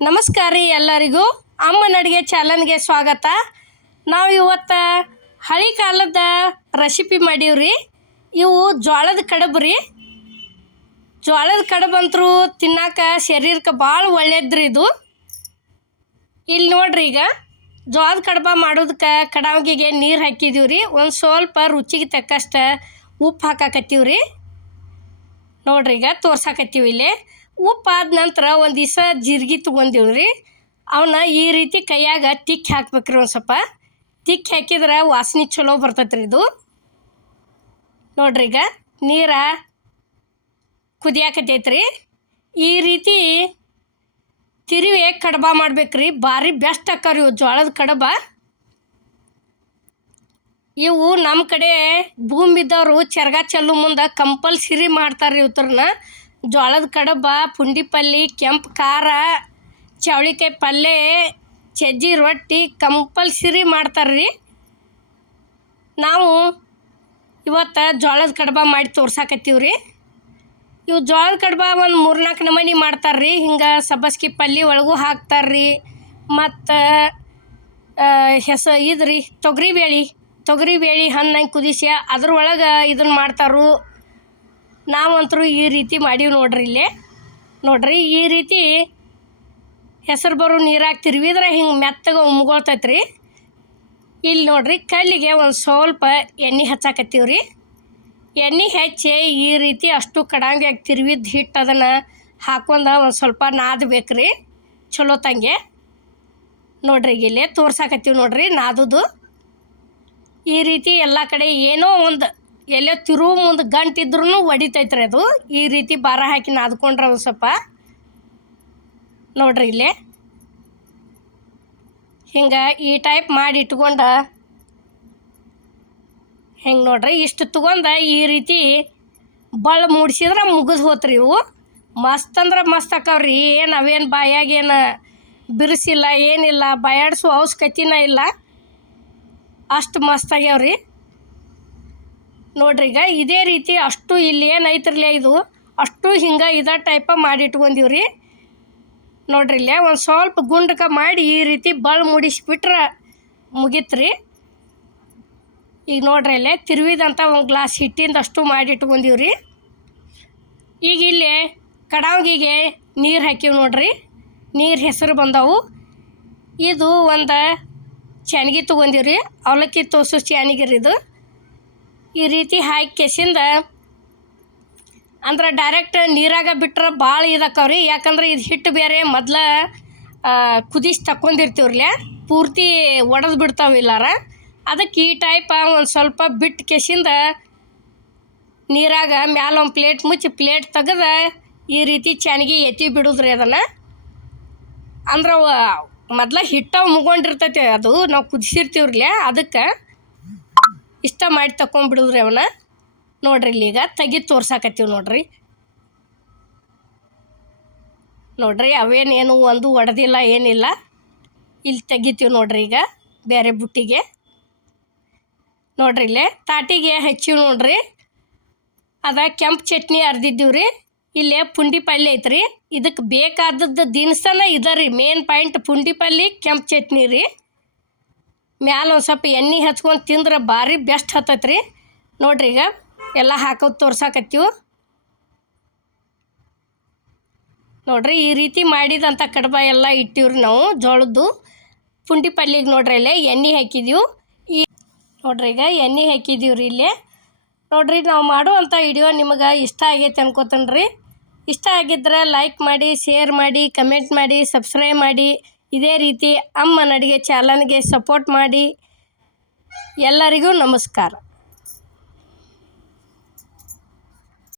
ನಮಸ್ಕಾರ ರೀ ಎಲ್ಲರಿಗೂ. ಅಮ್ಮನ ಅಡುಗೆ ಚಾಲನ್ಗೆ ಸ್ವಾಗತ. ನಾವು ಇವತ್ತು ಹಳೆ ಕಾಲದ ರೆಸಿಪಿ ಮಾಡೀವ್ರಿ. ಇವು ಜೋಳದ ಕಡಬು ರೀ. ಜೋಳದ ಕಡುಬು ಅಂತರೂ ತಿನ್ನಾಕ ಶರೀರಕ್ಕೆ ಭಾಳ ಒಳ್ಳೇದ್ರಿ ಇದು. ಇಲ್ಲಿ ನೋಡ್ರಿ ಈಗ ಜೋಳದ ಕಡಬ ಮಾಡೋದಕ್ಕೆ ಕಡಾವಿಗೆ ನೀರು ಹಾಕಿದೀವಿ ರೀ ಒಂದು ಸ್ವಲ್ಪ ರುಚಿಗೆ ತಕ್ಕಷ್ಟು ಉಪ್ಪು ಹಾಕಾಕತ್ತೀವಿ ರೀ ನೋಡ್ರಿ ಈಗ ತೋರ್ಸಾಕತ್ತೀವಿ ಇಲ್ಲಿ. ಉಪ್ಪು ಆದ ನಂತರ ಒಂದು ದಿವಸ ಜೀರಿಗೆ ತೊಗೊಂದೇವು ರೀ. ಅವನ್ನ ಈ ರೀತಿ ಕೈಯಾಗ ತಿಕ್ಕಿ ಹಾಕ್ಬೇಕ್ರಿ ಒಂದು ಸ್ವಲ್ಪ. ತಿಕ್ಕಿ ಹಾಕಿದ್ರೆ ವಾಸನೆ ಚಲೋ ಬರ್ತೈತ್ರಿ ರೀ ಇದು. ನೋಡ್ರಿ ಈಗ ನೀರ ಕುದಿಯಾಕತೈತ್ರಿ. ಈ ರೀತಿ ತಿರುವಿ ಕಡಬ ಮಾಡ್ಬೇಕ್ರಿ. ಭಾರಿ ಬೆಸ್ಟ್ ಆಕ್ಕವ್ರಿ ಇವು ಜೋಳದ ಕಡಬ. ಇವು ನಮ್ಮ ಕಡೆ ಭೂಮಿ ಇದ್ದವರು ಚರ್ಗ ಚೆಲ್ಲು ಮುಂದೆ ಕಂಪಲ್ಸರಿ ಮಾಡ್ತಾರೆ ಇವ್ರನ್ನ ಜೋಳದ ಕಡಬ ಪುಂಡಿ ಪಲ್ಲೆ ಕೆಂಪು ಖಾರ, ಚೌಳಿಕಾಯಿ ಪಲ್ಲೆ, ಸಜ್ಜಿ ರೊಟ್ಟಿ ಕಂಪಲ್ಸರಿ ಮಾಡ್ತಾರೆ ರೀ ನಾವು ಇವತ್ತು ಜೋಳದ ಕಡಬ ಮಾಡಿ ತೋರ್ಸಾಕತ್ತೀವಿ ರೀ ಇವು ಜೋಳದ ಕಡಬ ಒಂದು ಮೂರ್ನಾಲ್ಕು ನಮೂನಿ ಮಾಡ್ತಾರೆ ರೀ ಹಿಂಗೆ ಸಬ್ಬಸ್ಗಿ ಪಲ್ಲಿ ಒಳಗೂ ಹಾಕ್ತಾರೆ ರೀ ಮತ್ತು ಹೆಸ ಇದು ರೀ ತೊಗರಿಬೇಳೆ. ತೊಗರಿಬೇಳೆ ಹಣ್ಣು ಕುದಿಸಿ ಅದ್ರೊಳಗೆ ಇದನ್ನು ಮಾಡ್ತಾರು ನಾವಂತರೂ ಈ ರೀತಿ ಮಾಡೀವಿ ನೋಡ್ರಿ ಇಲ್ಲಿ. ನೋಡ್ರಿ, ಈ ರೀತಿ ಹೆಸರು ಬರೋ ನೀರಾಗಿ ತಿರುವಿದ್ರೆ ಹಿಂಗೆ ಮೆತ್ತಗೆ ಉಮ್ಗೊಳ್ತೈತೆ ಇಲ್ಲಿ ನೋಡ್ರಿ, ಕಲ್ಲಿಗೆ ಒಂದು ಸ್ವಲ್ಪ ಎಣ್ಣೆ ಹಚ್ಚಾಕತ್ತೀವಿ ರೀ ಎಣ್ಣೆ ಹೆಚ್ಚಿ ಈ ರೀತಿ ಅಷ್ಟು ಕಡಾಂಗಿಯಾಗಿ ತಿರುವಿದ್ದು ಹಿಟ್ಟು ಅದನ್ನು ಹಾಕೊಂಡ ಒಂದು ಸ್ವಲ್ಪ ನಾದಬೇಕು ರೀ ಚಲೋ ತಂಗೆ. ನೋಡ್ರಿ, ಇಲ್ಲಿ ತೋರ್ಸಾಕತ್ತೀವಿ ನೋಡ್ರಿ ನಾದುದು. ಈ ರೀತಿ ಎಲ್ಲ ಕಡೆ ಏನೋ ಒಂದು ಎಲ್ಲೋ ತಿರುವು ಮುಂದೆ ಗಂಟಿದ್ರೂ ಹೊಡಿತೈತ್ರಿ ಅದು. ಈ ರೀತಿ ಬಾರ ಹಾಕಿ ನಾದ್ಕೊಂಡ್ರೆ ಒಂದು ಸ್ವಲ್ಪ ನೋಡ್ರಿ ಇಲ್ಲಿ. ಹಿಂಗೆ ಈ ಟೈಪ್ ಮಾಡಿ ಇಟ್ಕೊಂಡ ಹೆಂಗೆ ನೋಡ್ರಿ, ಇಷ್ಟು ತಗೊಂಡ ಈ ರೀತಿ ಬಳ ಮೂಡಿಸಿದ್ರೆ ಮುಗಿದು ಹೋತ್ರಿ ಇವು. ಮಸ್ತ್ ಅಂದ್ರೆ ಮಸ್ತ್ ಹಾಕವ್ರಿ ಏನು ಅವೇನು ಬಾಯಾಗೇನು ಬಿರುಸಿಲ್ಲ, ಏನಿಲ್ಲ, ಬಾಯಾಡಿಸೋ ಅವಶ್ಯಕತೆನೇ ಇಲ್ಲ. ಅಷ್ಟು ಮಸ್ತ್ ಆಗ್ಯಾವ್ರಿ. ನೋಡ್ರಿ, ಈಗ ಇದೇ ರೀತಿ ಅಷ್ಟು ಇಲ್ಲಿ ಏನು ಐತ್ರಲ್ಲ ಇದು? ಅಷ್ಟು ಹಿಂಗೆ ಇದೇ ಟೈಪ ಮಾಡಿ ಇಟ್ಕೊಂಡೀವಿ ರೀ ನೋಡ್ರಿ ಇಲ್ಲೇ ಒಂದು ಸ್ವಲ್ಪ ಗುಂಡಕ ಮಾಡಿ ಈ ರೀತಿ ಬಳ ಮುಡಿಸ್ಬಿಟ್ರೆ ಮುಗೀತು ರೀ ಈಗ ನೋಡ್ರಿ ಇಲ್ಲೇ ತಿರುವಿದಂಥ ಒಂದು ಗ್ಲಾಸ್ ಹಿಟ್ಟಿಂದ ಅಷ್ಟು ಮಾಡಿ ಇಟ್ಕೊಂಡೀವಿ ರೀ ಈಗ ಇಲ್ಲಿ ಕಡಾವಿಗೆ ನೀರು ಹಾಕಿವಿ ನೋಡ್ರಿ. ನೀರು ಹೆಸರು ಬಂದವು. ಇದು ಒಂದು ಚಾನ್ಗಿ ತೊಗೊಂಡಿವ್ರಿ ಅವಲಕ್ಕಿ ತೋಸು ಚಾನಿಗಿರಿ ಇದು ಈ ರೀತಿ ಹಾಕಿ ಕೆಸಿಂದ ಅಂದ್ರೆ ಡೈರೆಕ್ಟ್ ನೀರಾಗ ಬಿಟ್ರೆ ಭಾಳ ಇದಾಕವ್ರಿ. ಯಾಕಂದ್ರೆ ಇದು ಹಿಟ್ಟು ಬೇರೆ ಮೊದ್ಲು ಕುದಿಸಿ ತಕ್ಕೊಂಡಿರ್ತೀವ್ರಲ್ಲ, ಪೂರ್ತಿ ಒಡೆದು ಬಿಡ್ತಾವಿಲ್ಲಾರ ಅದಕ್ಕೆ ಈ ಟೈಪ ಒಂದು ಸ್ವಲ್ಪ ಬಿಟ್ಟು ಕೆಸಿಂದ ನೀರಾಗ ಮ್ಯಾಲ ಒಂದು ಪ್ಲೇಟ್ ಮುಚ್ಚಿ ಪ್ಲೇಟ್ ತೆಗೆದ ಈ ರೀತಿ ಚೆನ್ನಾಗಿ ಎತ್ತಿ ಬಿಡೋದ್ರಿ ಅದನ್ನು. ಅಂದ್ರೆ ಮೊದ್ಲ ಹಿಟ್ಟ ಮುಗೊಂಡಿರ್ತೈತಿ ಅದು, ನಾವು ಕುದಿಸಿರ್ತೀವ್ರಲ್ಲೇ, ಅದಕ್ಕೆ ಇಷ್ಟ ಮಾಡಿ ತಗೊಂಡ್ಬಿಡಿದ್ರಿ ಅವನ? ನೋಡ್ರಿ ಇಲ್ಲಿ ಈಗ ತೆಗಿದು ತೋರ್ಸಾಕತ್ತೀವಿ ನೋಡ್ರಿ. ನೋಡ್ರಿ ಅವೇನೇನು ಒಂದು ಒಡೆದಿಲ್ಲ, ಏನಿಲ್ಲ. ಇಲ್ಲಿ ತೆಗಿತೀವಿ ನೋಡ್ರಿ ಈಗ ಬೇರೆ ಬುಟ್ಟಿಗೆ. ನೋಡ್ರಿ ಇಲ್ಲೇ ತಾಟಿಗೆ ಹಚ್ಚಿವಿ ನೋಡ್ರಿ. ಅದ ಕೆಂಪು ಚಟ್ನಿ ಅರ್ದಿದ್ದೀವಿ ರೀ. ಇಲ್ಲೇ ಪುಂಡಿ ಪಲ್ಯ ಐತ್ರಿ. ಇದಕ್ಕೆ ಬೇಕಾದದ್ದು ದಿನಸನ ಇದ ರೀ ಮೇನ್ ಪಾಯಿಂಟ್ ಪುಂಡಿ ಪಲ್ಯ, ಕೆಂಪು ಚಟ್ನಿ ರೀ. ಮ್ಯಾಲ ಒಂದು ಸ್ವಲ್ಪ ಎಣ್ಣೆ ಹಚ್ಕೊಂಡು ತಿಂದ್ರೆ ಭಾರಿ ಬೆಸ್ಟ್ ಹತ್ತೈತೆ ರೀ ನೋಡ್ರಿ ಈಗ ಎಲ್ಲ ಹಾಕೋದು ತೋರ್ಸಾಕತ್ತೀವಿ. ನೋಡ್ರಿ ಈ ರೀತಿ ಮಾಡಿದಂಥ ಕಡಬ ಎಲ್ಲ ಇಟ್ಟಿವ್ರಿ ನಾವು ಜೋಳದ್ದು. ಪುಂಡಿ ಪಲ್ಯಗೆ ನೋಡ್ರಿ ಇಲ್ಲೇ ಎಣ್ಣೆ ಹಾಕಿದೀವಿ. ಈ ನೋಡ್ರಿ ಈಗ ಎಣ್ಣೆ ಹಾಕಿದೀವಿ ರೀ ಇಲ್ಲೇ. ನೋಡ್ರಿ ನಾವು ಮಾಡುವಂಥ ವಿಡಿಯೋ ನಿಮಗೆ ಇಷ್ಟ ಆಗೈತೆ ಅನ್ಕೋತೀನಿ ರೀ ಇಷ್ಟ ಆಗಿದ್ರೆ ಲೈಕ್ ಮಾಡಿ ಶೇರ್ ಮಾಡಿ ಕಮೆಂಟ್ ಮಾಡಿ ಸಬ್ಸ್ಕ್ರೈಬ್ ಮಾಡಿ. ಇದೇ ರೀತಿ ಅಮ್ಮನ ಅಡುಗೆ ಚಾನಲ್ಗೆ ಸಪೋರ್ಟ್ ಮಾಡಿ ಎಲ್ಲರಿಗೂ ನಮಸ್ಕಾರ.